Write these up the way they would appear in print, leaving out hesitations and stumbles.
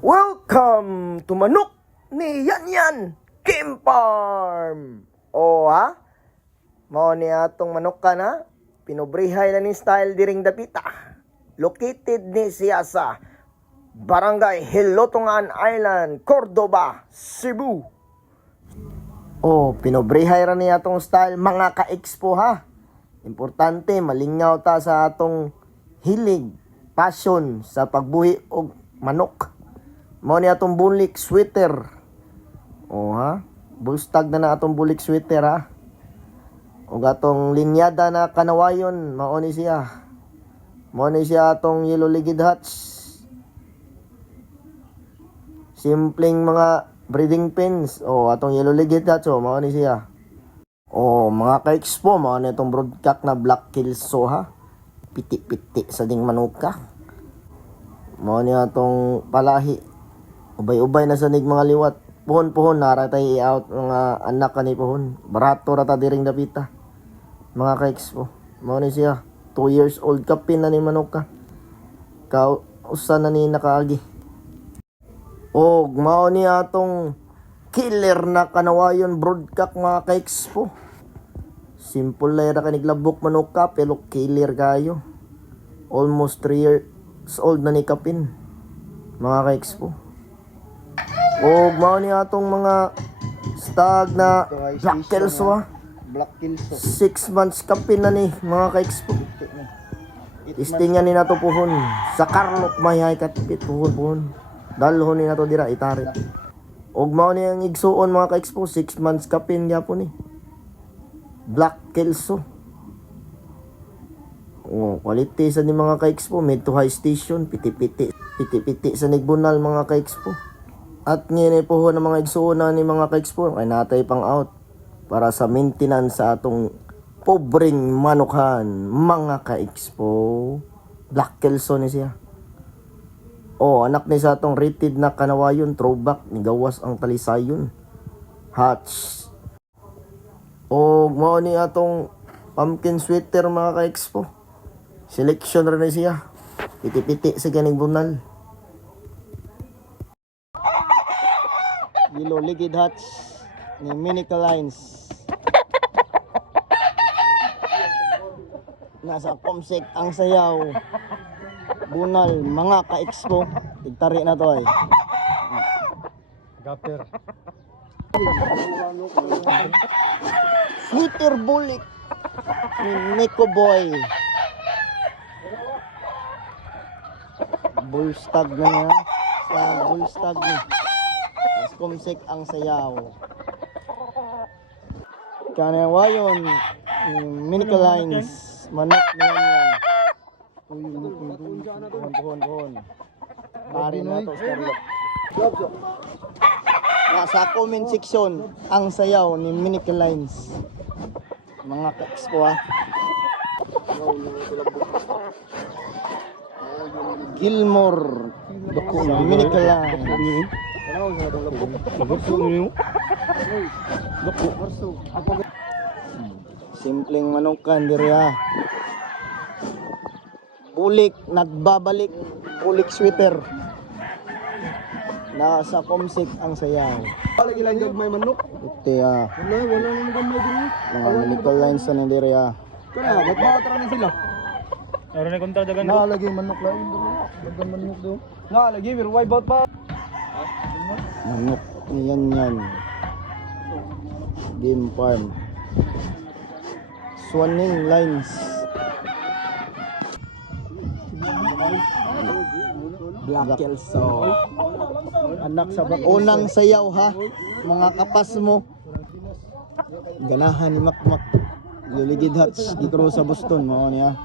Welcome to Manok ni Yan Game Farm. O ha? Mao ni atong manok ka na. Pinobrihay na ni style diring dapita. Located ni siya sa Barangay Hilotongan Island, Cordoba, Cebu. O, pinobrihay ra ni atong style mga ka-expo ha. Importante, malingaw ta sa atong hilig, passion sa pagbuhi og manok. Mao ni atong bulik sweater. O ha? Bulstag na atong bulik sweater ha. O atong linyada na kanawayon, mao ni siya. Mao ni siya atong yellow ligid hats. Simpleng mga breeding pins. O atong yellow ligid hats, o mao ni siya. O mga ka-expo, mao ni itong broadcock na black kilso ha. Piti-piti sa ding manuka. Mao ni atong palahi. Ubay-ubay na sa nig mga liwat. Puhon-puhon nara tay i-out mga anak kani puhon. Barato ra ta diring dapita. Mga ka-expo. Mao ni siya. 2 years old kapin na ni manuka. Usa na ni nakaagi. Og mao ni atong killer na kanawayon broadcock mga ka-expo. Simple lang ra kanig labok manuka pero killer kayo. Almost 3 years old na ni kapin. Mga ka-expo. O mao ni atong mga stag na black kelso ha. Black Kilso. 6 months kapin na ni mga ka-expo. Testingan ni nato puhon sa Carlok Mayay katpit puhon. Dalhon ni nato dira itari. Og mao ni ang igsuon mga ka-expo 6 months kapin gyapon ni. Black Kelso. Oh, quality sa ni mga ka-expo, mid to high station, piti-piti sa Nigbunal mga ka-expo. At ngayon po ng mga igsuon na ni mga ka-expo, kay natay pang out para sa maintenance sa atong pobreng manukan mga ka-expo. Black Kelso ni siya. Oh, anak ni sa atong rated na kanawayon, throwback, ni gawas ang talisayon. Hatch. Oh, mao ni atong pumpkin sweater mga ka-expo. Selection rin na siya. Piti-piti sa ganing bunal. Yellow ligid hats ni Minica Lines. Nasa Comsec ang sayaw. Bunal mga ka-expo. Tigtari na to ay. Gapper. Sweater bulik ni Nico Boy. Bullstag na niya. Sa bullstag ni. Mas Comsec ang sayaw. Kanawayon Minica Lines. Manok na yan. Puhon. Pari na to Starlock. Nasa comment section ang sayaw ni Minica Lines. Mga ka-expo ha. Gilmore Minica Lines. Simpleng manukan diri ha. Bulik nagbabalik, bulik sweater. Nasa Comsec ang sayaw. Lagi lang yung may manok. Ito ha. Wala nang gamay din. Mga Minica Lines na diri ha. Kana, ba't makatara na sila? Meron na kontra dagan. Nalagi manok lang doon. Dagan manok doon. Nalagi, pero why bot pa? Manok yan. Game Farm. Swanning Lines. Black Kelso. Anak sa bak. Unang sayaw ha. Mga kapas mo. Ganahan ni Makmak. Liligid hats. Di ko sa Boston. Mao niya.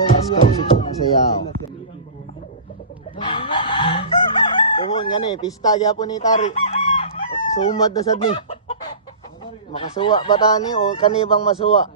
Ang sayaw. Tuhon nga ni. Pista gyapon ni Tari. Sumad na sad ni. Makasuwa ba tani o kanibang masuwa?